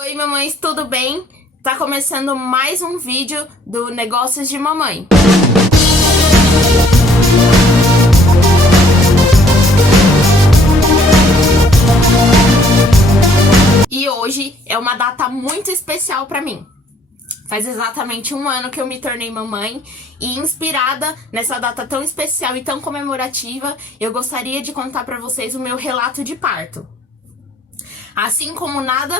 Oi, mamães, tudo bem? Tá começando mais um vídeo do Negócios de Mamãe. E hoje é uma data muito especial pra mim. Faz exatamente um ano que eu me tornei mamãe e, inspirada nessa data tão especial e tão comemorativa, eu gostaria de contar pra vocês o meu relato de parto. Assim como nada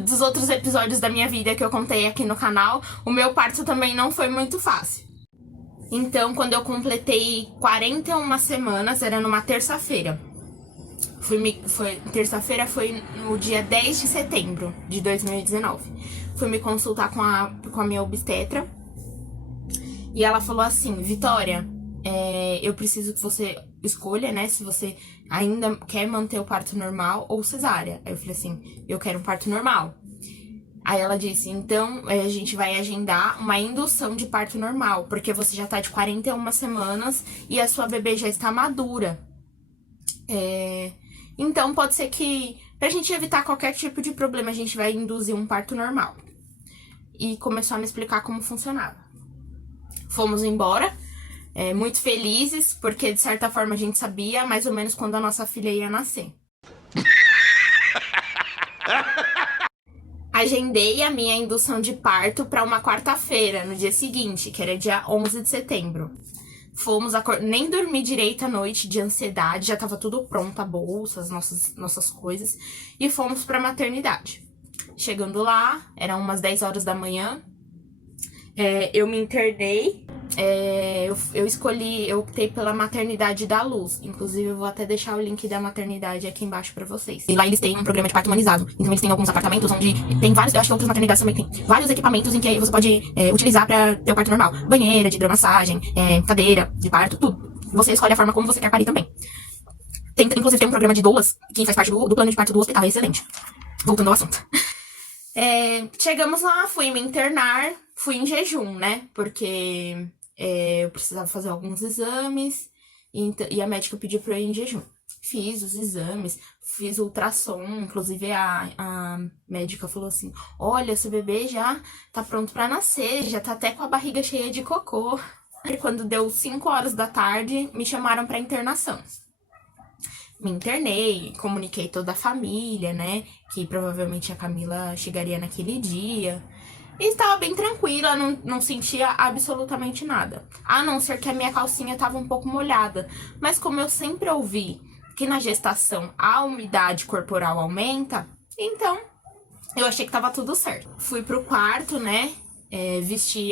dos outros episódios da minha vida que eu contei aqui no canal, o meu parto também não foi muito fácil. Então, quando eu completei 41 semanas, era numa terça-feira. Terça-feira foi no dia 10 de setembro de 2019. Fui me consultar com a minha obstetra. E ela falou assim: Vitória, eu preciso que você escolha, né, se você ainda quer manter o parto normal ou cesárea. Aí eu falei assim: eu quero um parto normal. Aí ela disse: então a gente vai agendar uma indução de parto normal, porque você já tá de 41 semanas e a sua bebê já está madura. Então pode ser que, pra gente evitar qualquer tipo de problema, a gente vai induzir um parto normal. E começou a me explicar como funcionava. Fomos embora, muito felizes, porque de certa forma a gente sabia mais ou menos quando a nossa filha ia nascer. Agendei a minha indução de parto para uma quarta-feira, no dia seguinte, que era dia 11 de setembro. Fomos, nem dormi direito à noite de ansiedade, já tava tudo pronto, a bolsa, as nossas coisas, e fomos pra maternidade. Chegando lá, eram umas 10 horas da manhã, eu me internei, eu optei pela maternidade da Luz. Inclusive, eu vou até deixar o link da maternidade aqui embaixo pra vocês. E lá eles têm um programa de parto humanizado. Então eles têm alguns apartamentos onde tem vários, eu acho que outras maternidades também tem vários equipamentos em que você pode utilizar pra ter o parto normal. Banheira, de hidromassagem, cadeira de parto, tudo. Você escolhe a forma como você quer parir também. Inclusive tem um programa de doulas que faz parte do plano de parto do hospital, é excelente. Voltando ao assunto. Chegamos lá, fui me internar, fui em jejum, né? Porque eu precisava fazer alguns exames e a médica pediu pra eu ir em jejum. Fiz os exames, fiz ultrassom, inclusive a médica falou assim: olha, seu bebê já tá pronto pra nascer, já tá até com a barriga cheia de cocô. E quando deu 5 horas da tarde, me chamaram pra internação. Me internei, comuniquei toda a família, né? Que provavelmente a Camila chegaria naquele dia. E estava bem tranquila, não sentia absolutamente nada. A não ser que a minha calcinha estava um pouco molhada. Mas como eu sempre ouvi que na gestação a umidade corporal aumenta, então eu achei que tava tudo certo. Fui pro quarto, né? Vesti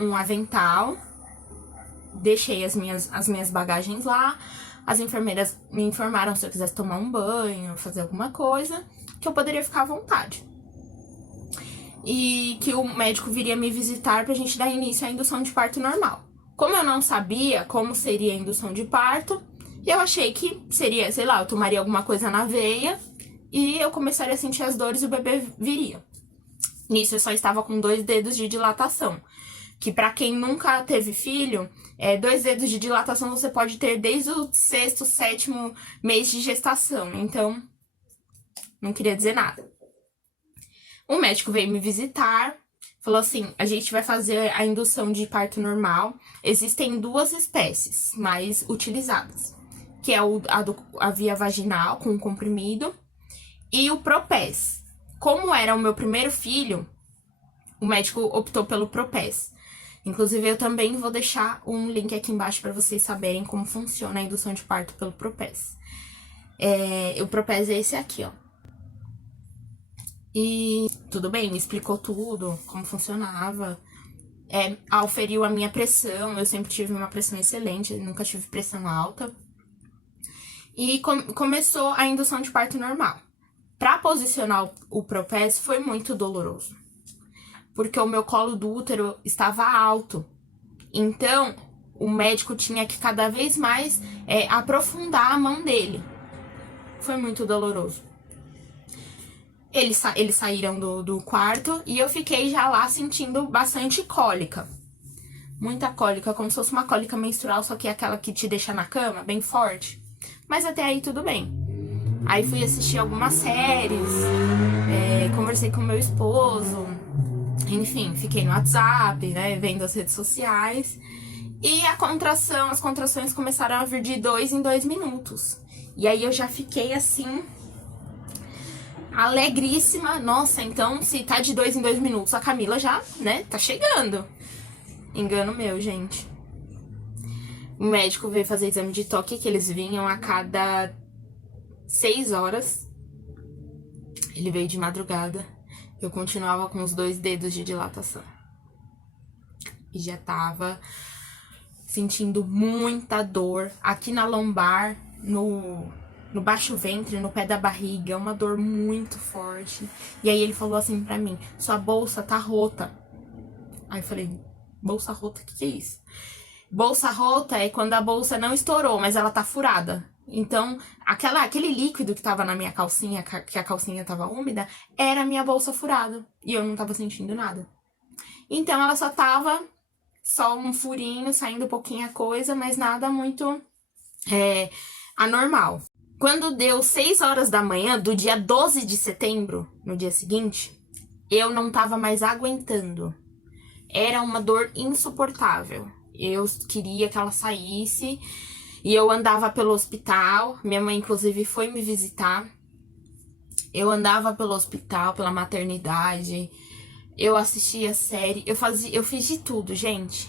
um avental, deixei as minhas bagagens lá. As enfermeiras me informaram se eu quisesse tomar um banho, fazer alguma coisa, que eu poderia ficar à vontade. E que o médico viria me visitar pra gente dar início à indução de parto normal. Como eu não sabia como seria a indução de parto, eu achei que seria, sei lá, eu tomaria alguma coisa na veia e eu começaria a sentir as dores e o bebê viria. Nisso eu só estava com 2 dedos de dilatação, que pra quem nunca teve filho, 2 dedos de dilatação você pode ter desde o 6º, 7º mês de gestação. Então, não queria dizer nada. O médico veio me visitar, falou assim: a gente vai fazer a indução de parto normal. Existem 2 espécies mais utilizadas, que é a via vaginal com comprimido e o Propés. Como era o meu primeiro filho, o médico optou pelo Propés. Inclusive, eu também vou deixar um link aqui embaixo para vocês saberem como funciona a indução de parto pelo Propés. O Propés é esse aqui, ó. E tudo bem, me explicou tudo, como funcionava. Auferiu a minha pressão, eu sempre tive uma pressão excelente, nunca tive pressão alta. E começou a indução de parto normal. Para posicionar o Propés foi muito doloroso, porque o meu colo do útero estava alto. Então, o médico tinha que cada vez mais aprofundar a mão dele. Foi muito doloroso. Eles saíram do quarto e eu fiquei já lá sentindo bastante cólica. Muita cólica, como se fosse uma cólica menstrual, só que é aquela que te deixa na cama, bem forte. Mas até aí tudo bem. Aí fui assistir algumas séries, conversei com meu esposo, enfim, fiquei no WhatsApp, né, vendo as redes sociais. E as contrações começaram a vir de 2 em 2 minutos. E aí eu já fiquei assim, alegríssima. Nossa, então se tá de 2 em 2 minutos, a Camila já, né, tá chegando. Engano meu, gente. O médico veio fazer exame de toque, que eles vinham a cada 6 horas. Ele veio de madrugada. Eu continuava com os 2 dedos de dilatação. E já tava sentindo muita dor aqui na lombar, no baixo ventre, no pé da barriga, uma dor muito forte. E aí ele falou assim pra mim: sua bolsa tá rota. Aí eu falei: bolsa rota? O que é isso? Bolsa rota é quando a bolsa não estourou, mas ela tá furada. Então, aquele líquido que tava na minha calcinha, que a calcinha tava úmida, era a minha bolsa furada. E eu não tava sentindo nada. Então, ela só um furinho, saindo um pouquinho a coisa, mas nada muito anormal. Quando deu 6 horas da manhã do dia 12 de setembro, no dia seguinte, eu não tava mais aguentando. Era uma dor insuportável. Eu queria que ela saísse e eu andava pelo hospital. Minha mãe, inclusive, foi me visitar. Eu andava pelo hospital, pela maternidade. Eu assistia série. Eu fiz de tudo, gente.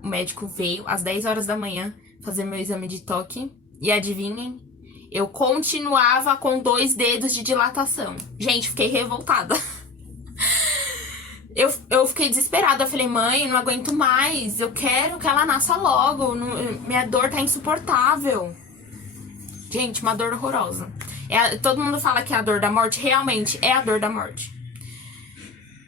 O médico veio às 10 horas da manhã fazer meu exame de toque. E adivinhem? Eu continuava com 2 dedos de dilatação. Gente, fiquei revoltada. Eu fiquei desesperada. Eu falei: mãe, não aguento mais. Eu quero que ela nasça logo. Minha dor tá insuportável. Gente, uma dor horrorosa. Todo mundo fala que é a dor da morte. Realmente é a dor da morte.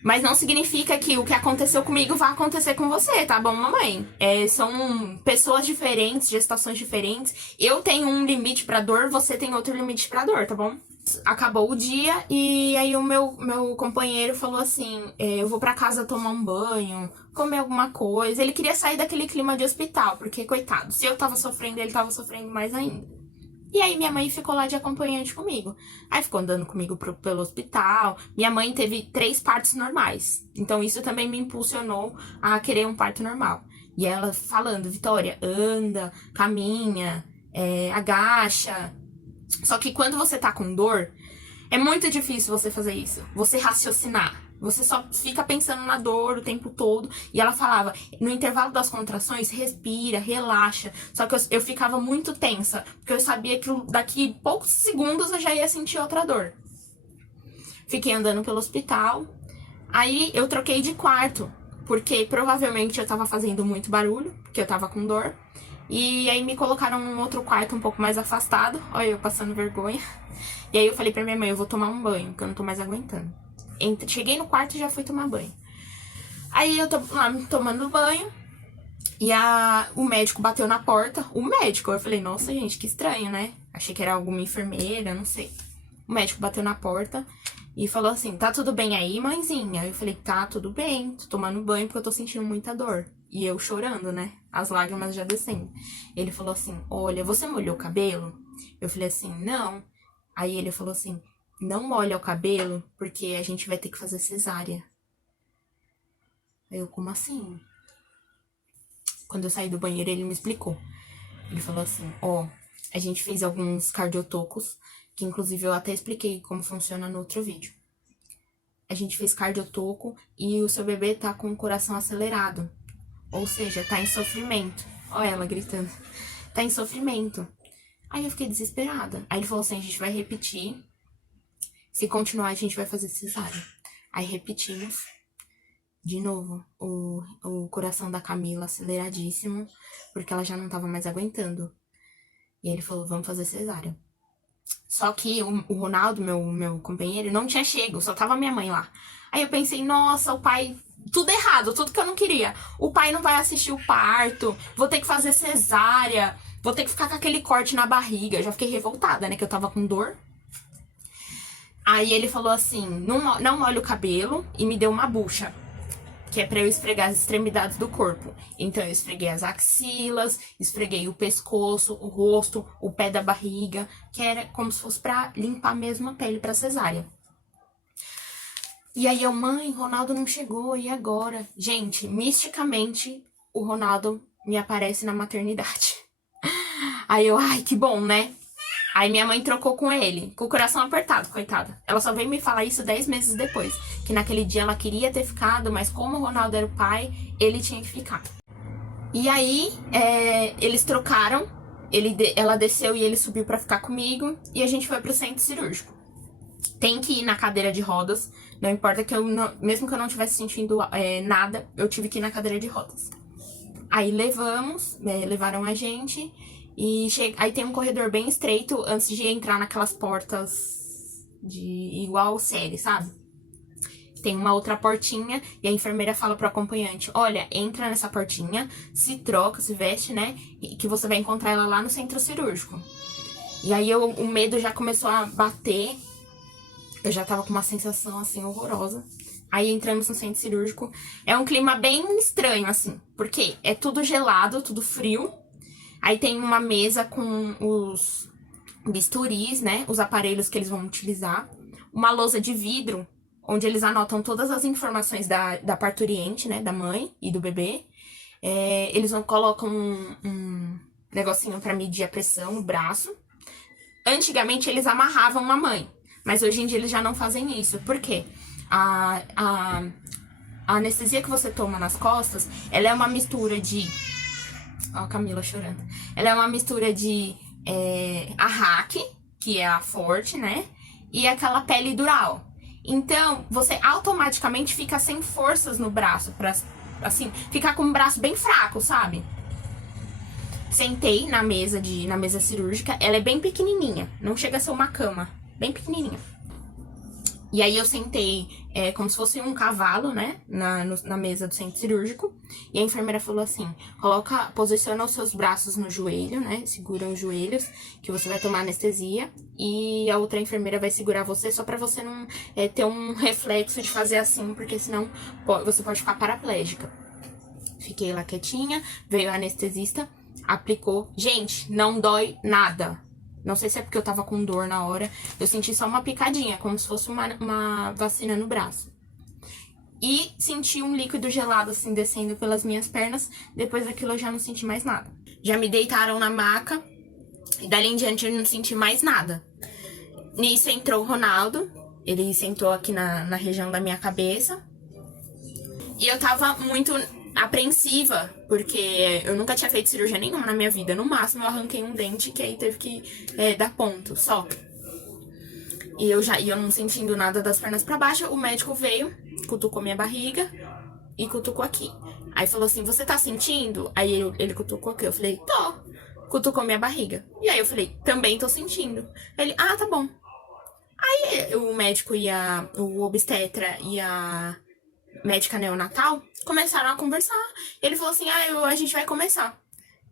Mas não significa que o que aconteceu comigo vai acontecer com você, tá bom, mamãe? São pessoas diferentes, gestações diferentes. Eu tenho um limite pra dor, você tem outro limite pra dor, tá bom? Acabou o dia e aí o meu companheiro falou assim: eu vou pra casa tomar um banho, comer alguma coisa. Ele queria sair daquele clima de hospital, porque, coitado, se eu tava sofrendo, ele tava sofrendo mais ainda. E aí minha mãe ficou lá de acompanhante comigo. Aí ficou andando comigo pelo hospital. Minha mãe teve 3 partos normais. Então isso também me impulsionou a querer um parto normal. E ela falando: Vitória, anda, caminha, agacha. Só que quando você tá com dor, é muito difícil você fazer isso. Você raciocinar. Você só fica pensando na dor o tempo todo. E ela falava: no intervalo das contrações, respira, relaxa. Só que eu ficava muito tensa, porque eu sabia que daqui poucos segundos eu já ia sentir outra dor. Fiquei andando pelo hospital. Aí eu troquei de quarto, porque provavelmente eu tava fazendo muito barulho, porque eu tava com dor. E aí me colocaram num outro quarto um pouco mais afastado. Olha eu passando vergonha. E aí eu falei pra minha mãe: eu vou tomar um banho, porque eu não tô mais aguentando. Cheguei no quarto e já fui tomar banho. Aí eu tô lá tomando banho e o médico bateu na porta. O médico, eu falei: nossa, gente, que estranho, né? Achei que era alguma enfermeira, não sei. O médico bateu na porta e falou assim: tá tudo bem aí, mãezinha? Aí eu falei: tá tudo bem, tô tomando banho porque eu tô sentindo muita dor. E eu chorando, né? As lágrimas já descendo. Ele falou assim: olha, você molhou o cabelo? Eu falei assim: não. Aí ele falou assim: não molha o cabelo, porque a gente vai ter que fazer cesárea. Aí eu: como assim? Quando eu saí do banheiro, ele me explicou. Ele falou assim: a gente fez alguns cardiotocos, que inclusive eu até expliquei como funciona no outro vídeo. A gente fez cardiotoco e o seu bebê tá com o coração acelerado. Ou seja, tá em sofrimento. Olha ela gritando. Tá em sofrimento. Aí eu fiquei desesperada. Aí ele falou assim: a gente vai repetir. Se continuar, a gente vai fazer cesárea. Aí repetimos. De novo, o coração da Camila aceleradíssimo, porque ela já não tava mais aguentando. E ele falou: vamos fazer cesárea. Só que o Ronaldo, meu companheiro, não tinha chego, só tava minha mãe lá. Aí eu pensei: nossa, o pai... tudo errado, tudo que eu não queria. O pai não vai assistir o parto, vou ter que fazer cesárea, vou ter que ficar com aquele corte na barriga. Eu já fiquei revoltada, né, que eu tava com dor. Aí ele falou assim: não molha o cabelo, e me deu uma bucha. que é pra eu esfregar as extremidades do corpo. Então eu esfreguei as axilas, esfreguei o pescoço, o rosto, o pé da barriga, que era como se fosse pra limpar mesmo a pele pra cesárea. E aí mãe, Ronaldo não chegou, e agora? Gente, misticamente, o Ronaldo me aparece na maternidade. Aí ai, que bom, né? Aí minha mãe trocou com ele, com o coração apertado, coitada. Ela só veio me falar isso 10 meses depois. Que naquele dia ela queria ter ficado, mas como o Ronaldo era o pai, ele tinha que ficar. E aí, eles trocaram. Ela desceu e ele subiu pra ficar comigo. E a gente foi pro centro cirúrgico. Tem que ir na cadeira de rodas. Não importa que mesmo que eu não estivesse sentindo nada, eu tive que ir na cadeira de rodas. Aí levaram a gente. E aí tem um corredor bem estreito antes de entrar naquelas portas de igual série, sabe? Tem uma outra portinha e a enfermeira fala pro acompanhante: olha, entra nessa portinha, se troca, se veste, né? E que você vai encontrar ela lá no centro cirúrgico. E aí o medo já começou a bater. Eu já tava com uma sensação assim horrorosa. Aí entramos no centro cirúrgico. É um clima bem estranho, assim, porque é tudo gelado, tudo frio. Aí tem uma mesa com os bisturis, né? Os aparelhos que eles vão utilizar. Uma lousa de vidro, onde eles anotam todas as informações da parturiente, né? Da mãe e do bebê. Eles colocam um negocinho pra medir a pressão no braço. Antigamente eles amarravam a mãe, mas hoje em dia eles já não fazem isso. Por quê? A anestesia que você toma nas costas, ela é uma mistura de... Ó, a Camila chorando. Ela é uma mistura de arraque, que é a forte, né? E aquela pele dural. Então, você automaticamente fica sem forças no braço, pra, assim, ficar com o braço bem fraco, sabe? Sentei na mesa cirúrgica. Ela é bem pequenininha, não chega a ser uma cama, bem pequenininha. E aí eu sentei como se fosse um cavalo, né, na mesa do centro cirúrgico. E a enfermeira falou assim: posiciona os seus braços no joelho, né, segura os joelhos, que você vai tomar anestesia. E a outra enfermeira vai segurar você, só pra você não ter um reflexo de fazer assim, porque senão você pode ficar paraplégica. Fiquei lá quietinha, veio a anestesista, aplicou. Gente, não dói nada. Não sei se é porque eu tava com dor na hora. Eu senti só uma picadinha, como se fosse uma vacina no braço. E senti um líquido gelado, assim, descendo pelas minhas pernas. Depois daquilo eu já não senti mais nada. Já me deitaram na maca. E dali em diante eu não senti mais nada. Nisso entrou o Ronaldo. Ele sentou aqui na região da minha cabeça. E eu tava muito apreensiva, porque eu nunca tinha feito cirurgia nenhuma na minha vida. No máximo eu arranquei um dente, que aí teve que dar ponto, só. E eu não sentindo nada das pernas pra baixo, o médico veio, cutucou minha barriga e cutucou aqui. Aí falou assim: você tá sentindo? Aí ele cutucou aqui, eu falei: tô. Cutucou minha barriga. E aí eu falei: também tô sentindo. Ele: ah, tá bom. Aí o médico o obstetra e a médica neonatal começaram a conversar. Ele falou assim: a gente vai começar.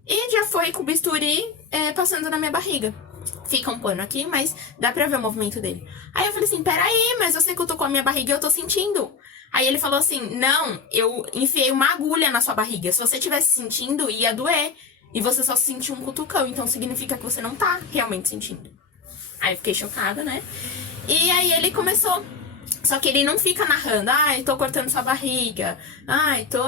E já foi com o bisturi passando na minha barriga. Fica um pano aqui, mas dá pra ver o movimento dele. Aí eu falei assim: peraí, mas você cutucou a minha barriga e eu tô sentindo. Aí ele falou assim: não, eu enfiei uma agulha na sua barriga. Se você tivesse sentindo, ia doer. E você só sentiu um cutucão, então significa que você não tá realmente sentindo. Aí eu fiquei chocada, né? E aí ele começou. Só que ele não fica narrando: tô cortando sua barriga, tô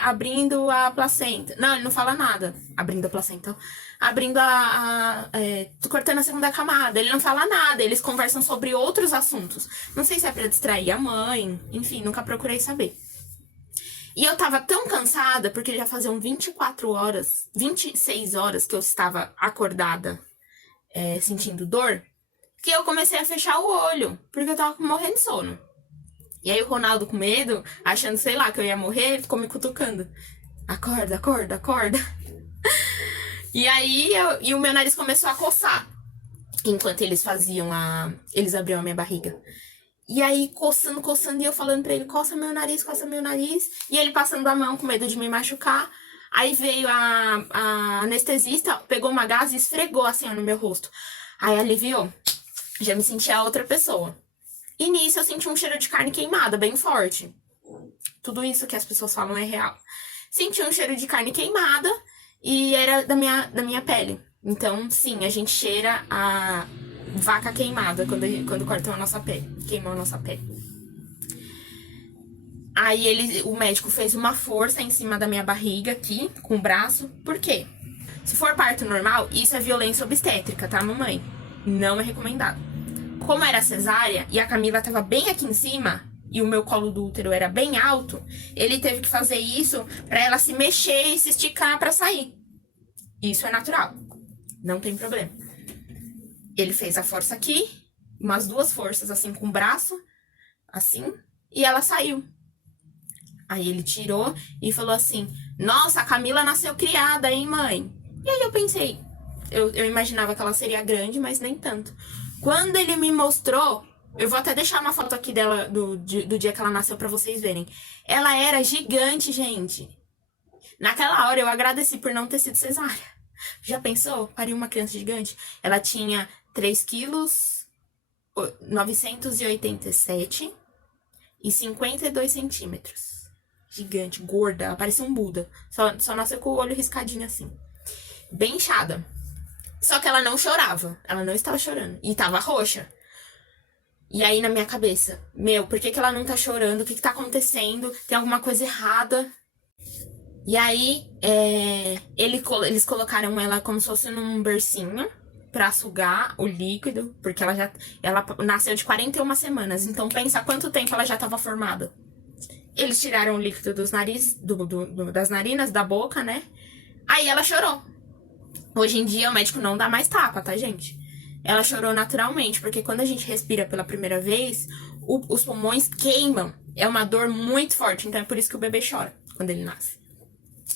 abrindo a placenta. Não, ele não fala nada. Abrindo a placenta. Abrindo tô cortando a segunda camada. Ele não fala nada, eles conversam sobre outros assuntos. Não sei se é pra distrair a mãe, enfim, nunca procurei saber. E eu tava tão cansada, porque já faziam 26 horas que eu estava acordada, sentindo dor, que eu comecei a fechar o olho, porque eu tava morrendo de sono. E aí o Ronaldo, com medo, achando, sei lá, que eu ia morrer, ficou me cutucando: acorda, acorda, acorda. E aí o meu nariz começou a coçar, enquanto eles eles abriam a minha barriga. E aí, coçando, e eu falando pra ele: coça meu nariz, coça meu nariz. E ele passando a mão com medo de me machucar. Aí veio a anestesista, pegou uma gás e esfregou assim no meu rosto. Aí aliviou. Já me senti a outra pessoa. E nisso eu senti um cheiro de carne queimada, bem forte. tudo isso que as pessoas falam é real. Senti um cheiro de carne queimada e era da minha pele. Então, sim, a gente cheira a vaca queimada quando cortam a nossa pele, queimam a nossa pele. Aí o médico fez uma força em cima da minha barriga aqui, com o braço. Por quê? Se for parto normal, isso é violência obstétrica, tá, mamãe? Não é recomendado. Como era cesárea e a Camila tava bem aqui em cima e o meu colo do útero era bem alto, ele teve que fazer isso pra ela se mexer e se esticar pra sair. Isso é natural. Não tem problema. Ele fez a força aqui, umas 2 forças assim com o braço, assim, e ela saiu. Aí ele tirou e falou assim: nossa, a Camila nasceu criada, hein, mãe? E aí eu pensei, eu imaginava que ela seria grande, mas nem tanto. Quando ele me mostrou, eu vou até deixar uma foto aqui dela do dia que ela nasceu pra vocês verem. Ela era gigante, gente. Naquela hora eu agradeci por não ter sido cesárea. Já pensou? Pariu uma criança gigante. Ela tinha 3 quilos, 987 e 52 centímetros. Gigante, gorda, ela parecia um Buda. Só nasceu com o olho riscadinho assim. Bem inchada. Só que ela não chorava. Ela não estava chorando. E tava roxa. E aí na minha cabeça, por que ela não tá chorando? O que tá acontecendo? Tem alguma coisa errada? E aí, eles colocaram ela como se fosse num bercinho pra sugar o líquido. Porque ela nasceu de 41 semanas. Então pensa quanto tempo ela já tava formada. Eles tiraram o líquido dos das narinas, da boca, né? Aí ela chorou. Hoje em dia o médico não dá mais tapa, tá, gente? Ela chorou naturalmente, porque quando a gente respira pela primeira vez, os pulmões queimam. É uma dor muito forte, então é por isso que o bebê chora quando ele nasce.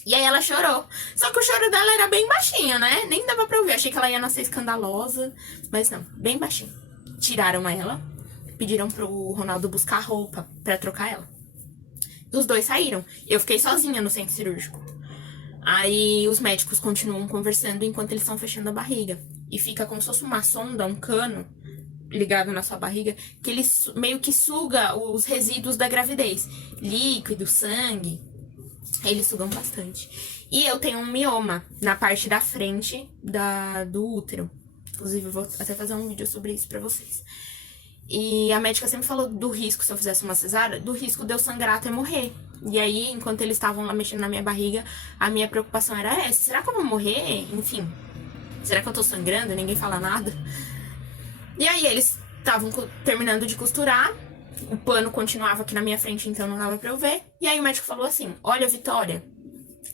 E aí ela chorou. Só que o choro dela era bem baixinho, né? Nem dava pra ouvir. Achei que ela ia nascer escandalosa, mas não, bem baixinho. Tiraram ela, pediram pro Ronaldo buscar roupa pra trocar ela. Os 2 saíram. Eu fiquei sozinha no centro cirúrgico. Aí os médicos continuam conversando enquanto eles estão fechando a barriga. E fica como se fosse uma sonda, um cano ligado na sua barriga, que ele meio que suga os resíduos da gravidez. Líquido, sangue. Eles sugam bastante. E eu tenho um mioma na parte da frente do útero. Inclusive, eu vou até fazer um vídeo sobre isso pra vocês. E a médica sempre falou do risco, se eu fizesse uma cesárea, do risco de eu sangrar até morrer. E aí, enquanto eles estavam lá mexendo na minha barriga, a minha preocupação era essa: será que eu vou morrer? Enfim, será que eu tô sangrando? Ninguém fala nada. E aí, eles estavam terminando de costurar, o pano continuava aqui na minha frente, então não dava pra eu ver. E aí o médico falou assim: olha, Vitória,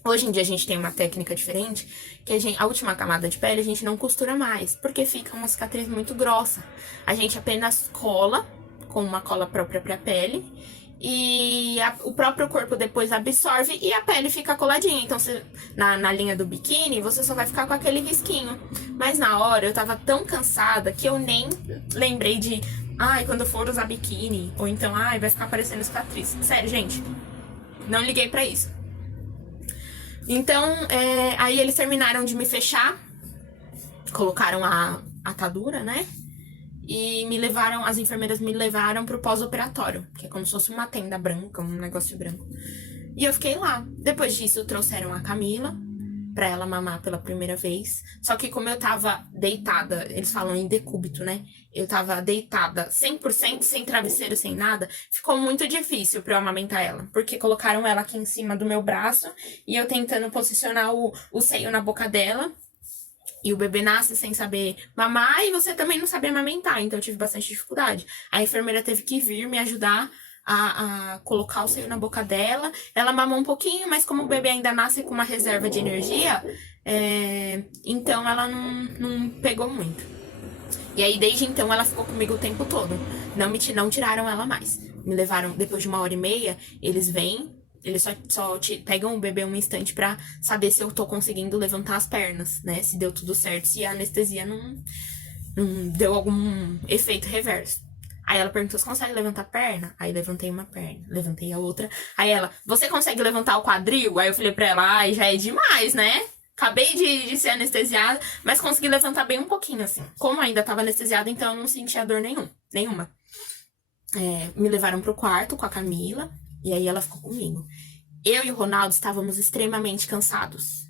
hoje em dia a gente tem uma técnica diferente, que a última camada de pele a gente não costura mais, porque fica uma cicatriz muito grossa. A gente apenas cola, com uma cola própria pra pele, e o próprio corpo depois absorve e a pele fica coladinha. Então, na linha do biquíni, você só vai ficar com aquele risquinho. Mas na hora, eu tava tão cansada que eu nem lembrei de... quando eu for usar biquíni, ou então, vai ficar parecendo cicatriz. Sério, gente, não liguei pra isso. Então, aí eles terminaram de me fechar, colocaram a atadura, né? E as enfermeiras me levaram pro pós-operatório, que é como se fosse uma tenda branca, um negócio branco. E eu fiquei lá. Depois disso, trouxeram a Camila pra ela mamar pela primeira vez. Só que como eu tava deitada, eles falam em decúbito, né? Eu tava deitada 100%, sem travesseiro, sem nada. Ficou muito difícil pra eu amamentar ela. Porque colocaram ela aqui em cima do meu braço e eu tentando posicionar o seio na boca dela. E o bebê nasce sem saber mamar e você também não sabe amamentar. Então eu tive bastante dificuldade. A enfermeira teve que vir me ajudar a colocar o seio na boca dela. Ela mamou um pouquinho, mas como o bebê ainda nasce com uma reserva de energia, então ela não pegou muito. E aí desde então ela ficou comigo o tempo todo. Não tiraram ela mais. Me levaram, depois de 1h30, eles vêm. Eles só pegam o bebê um instante pra saber se eu tô conseguindo levantar as pernas, né? Se deu tudo certo, se a anestesia não deu algum efeito reverso. Aí ela perguntou: você consegue levantar a perna? Aí levantei uma perna, levantei a outra. Aí ela: você consegue levantar o quadril? Aí eu falei pra ela: já é demais, né? Acabei de ser anestesiada, mas consegui levantar bem um pouquinho, assim. Como ainda tava anestesiada, então eu não sentia dor nenhuma. Me levaram pro quarto com a Camila. E aí ela ficou comigo. Eu e o Ronaldo estávamos extremamente cansados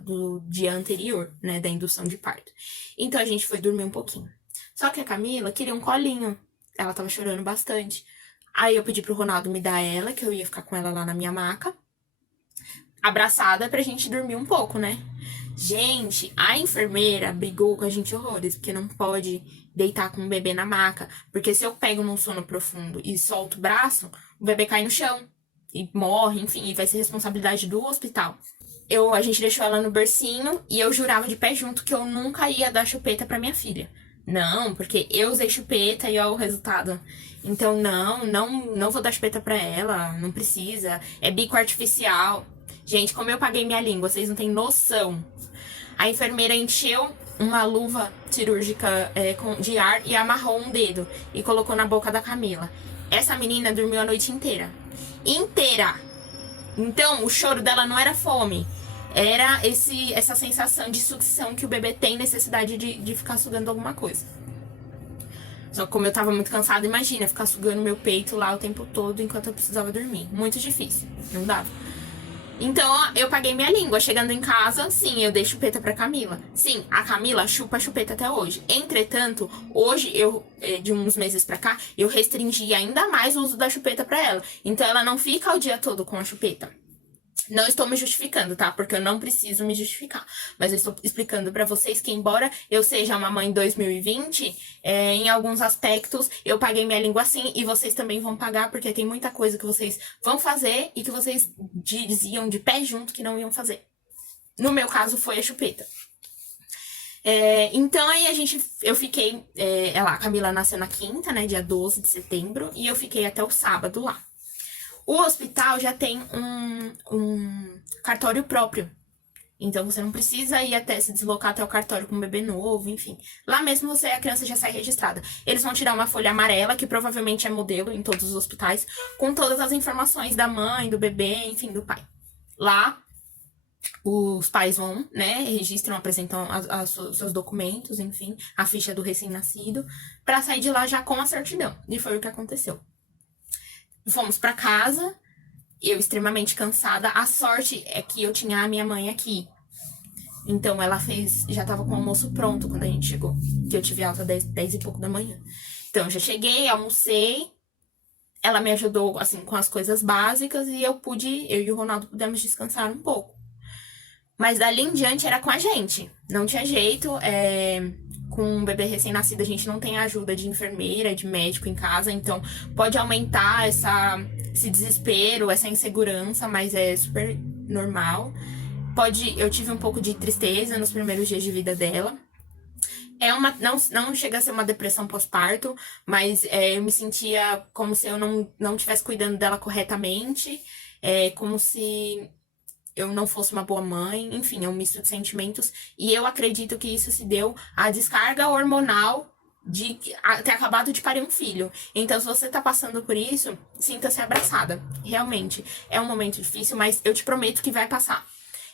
do dia anterior, né, da indução de parto. Então a gente foi dormir um pouquinho. Só que a Camila queria um colinho. Ela tava chorando bastante. Aí eu pedi pro Ronaldo me dar ela, que eu ia ficar com ela lá na minha maca, abraçada, pra gente dormir um pouco, né? Gente, a enfermeira brigou com a gente horrores, porque não pode deitar com o bebê na maca. Porque se eu pego num sono profundo e solto o braço, o bebê cai no chão e morre, enfim, e vai ser responsabilidade do hospital. A gente deixou ela no bercinho e eu jurava de pé junto que eu nunca ia dar chupeta pra minha filha. Não, porque eu usei chupeta e olha o resultado. Então, não vou dar chupeta pra ela, não precisa. É bico artificial. Gente, como eu paguei minha língua, vocês não têm noção. A enfermeira encheu uma luva cirúrgica de ar e amarrou um dedo e colocou na boca da Camila. Essa menina dormiu a noite inteira. Inteira! Então, o choro dela não era fome. Era essa sensação de sucção que o bebê tem necessidade de ficar sugando alguma coisa. Só que como eu tava muito cansada, imagina, ficar sugando meu peito lá o tempo todo enquanto eu precisava dormir. Muito difícil, não dava. Então, eu paguei minha língua. Chegando em casa, sim, eu dei chupeta pra Camila. Sim, a Camila chupa a chupeta até hoje. Entretanto, hoje, de uns meses pra cá, eu restringi ainda mais o uso da chupeta pra ela. Então, ela não fica o dia todo com a chupeta. Não estou me justificando, tá? Porque eu não preciso me justificar. Mas eu estou explicando pra vocês que, embora eu seja uma mãe em 2020, em alguns aspectos eu paguei minha língua sim e vocês também vão pagar, porque tem muita coisa que vocês vão fazer e que vocês diziam de pé junto que não iam fazer. No meu caso, foi a chupeta. Então, aí eu fiquei... a Camila nasceu na quinta, né? Dia 12 de setembro. E eu fiquei até o sábado lá. O hospital já tem um cartório próprio. Então, você não precisa ir até se deslocar até o cartório com um bebê novo, enfim. Lá mesmo a criança já sai registrada. Eles vão tirar uma folha amarela, que provavelmente é modelo em todos os hospitais, com todas as informações da mãe, do bebê, enfim, do pai. Lá, os pais vão, né, registram, apresentam os seus documentos, enfim, a ficha do recém-nascido, pra sair de lá já com a certidão. E foi o que aconteceu. Fomos pra casa, eu extremamente cansada. A sorte é que eu tinha a minha mãe aqui. Então ela já tava com o almoço pronto quando a gente chegou. Que eu tive alta 10 e pouco da manhã. Então eu já cheguei, almocei. Ela me ajudou, assim, com as coisas básicas. E eu e o Ronaldo pudemos descansar um pouco. Mas dali em diante era com a gente. Não tinha jeito, com um bebê recém-nascido, a gente não tem ajuda de enfermeira, de médico em casa, então pode aumentar esse desespero, essa insegurança, mas é super normal. Eu tive um pouco de tristeza nos primeiros dias de vida dela. Não chega a ser uma depressão pós-parto, mas eu me sentia como se eu não estivesse cuidando dela corretamente, como se eu não fosse uma boa mãe, enfim, é um misto de sentimentos. E eu acredito que isso se deu à descarga hormonal de ter acabado de parir um filho. Então, se você tá passando por isso, sinta-se abraçada. Realmente, é um momento difícil, mas eu te prometo que vai passar.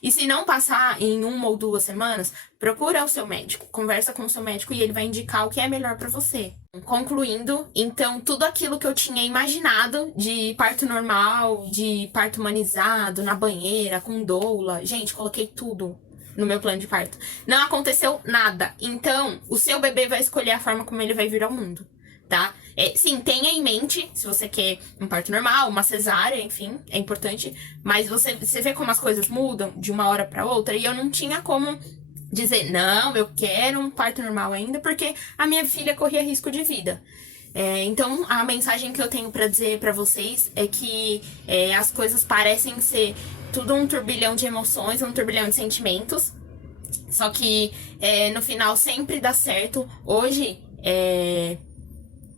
E se não passar em 1 ou 2 semanas, procura o seu médico, conversa com o seu médico e ele vai indicar o que é melhor pra você. Concluindo, então, tudo aquilo que eu tinha imaginado de parto normal, de parto humanizado, na banheira, com doula, gente, coloquei tudo no meu plano de parto. Não aconteceu nada. Então, o seu bebê vai escolher a forma como ele vai vir ao mundo, tá? Sim, tenha em mente, se você quer um parto normal, uma cesárea, enfim, é importante. Mas você vê como as coisas mudam de uma hora pra outra. E eu não tinha como dizer, não, eu quero um parto normal ainda, porque a minha filha corria risco de vida. Então, a mensagem que eu tenho pra dizer pra vocês é que as coisas parecem ser tudo um turbilhão de emoções, um turbilhão de sentimentos. Só que no final sempre dá certo. Hoje,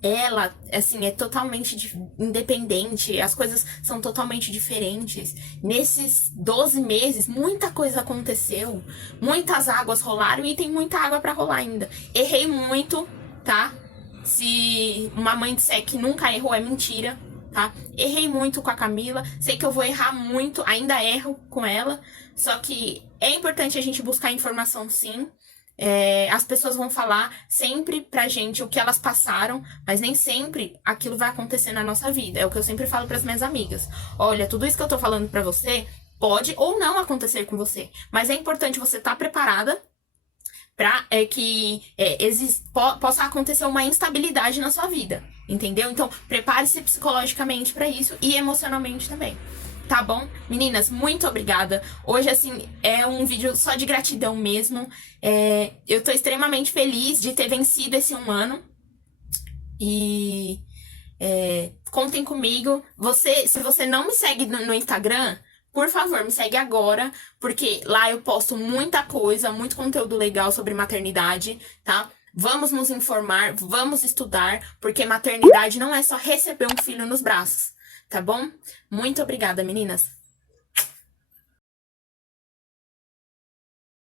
ela, assim, é totalmente independente, as coisas são totalmente diferentes. Nesses 12 meses, muita coisa aconteceu, muitas águas rolaram e tem muita água pra rolar ainda. Errei muito, tá? Se uma mãe disser que nunca errou, é mentira, tá? Errei muito com a Camila, sei que eu vou errar muito, ainda erro com ela, só que é importante a gente buscar informação sim. As pessoas vão falar sempre pra gente o que elas passaram, mas nem sempre aquilo vai acontecer na nossa vida. É o que eu sempre falo pras minhas amigas. Olha, tudo isso que eu tô falando pra você pode ou não acontecer com você, mas é importante você estar preparada para que possa acontecer uma instabilidade na sua vida, entendeu? Então, prepare-se psicologicamente para isso e emocionalmente também. Tá bom? Meninas, muito obrigada. Hoje, assim, é um vídeo só de gratidão mesmo. Eu tô extremamente feliz de ter vencido esse 1 ano. E contem comigo. Se você não me segue no Instagram, por favor, me segue agora, porque lá eu posto muita coisa, muito conteúdo legal sobre maternidade, tá? Vamos nos informar, vamos estudar, porque maternidade não é só receber um filho nos braços, tá bom? Muito obrigada, meninas!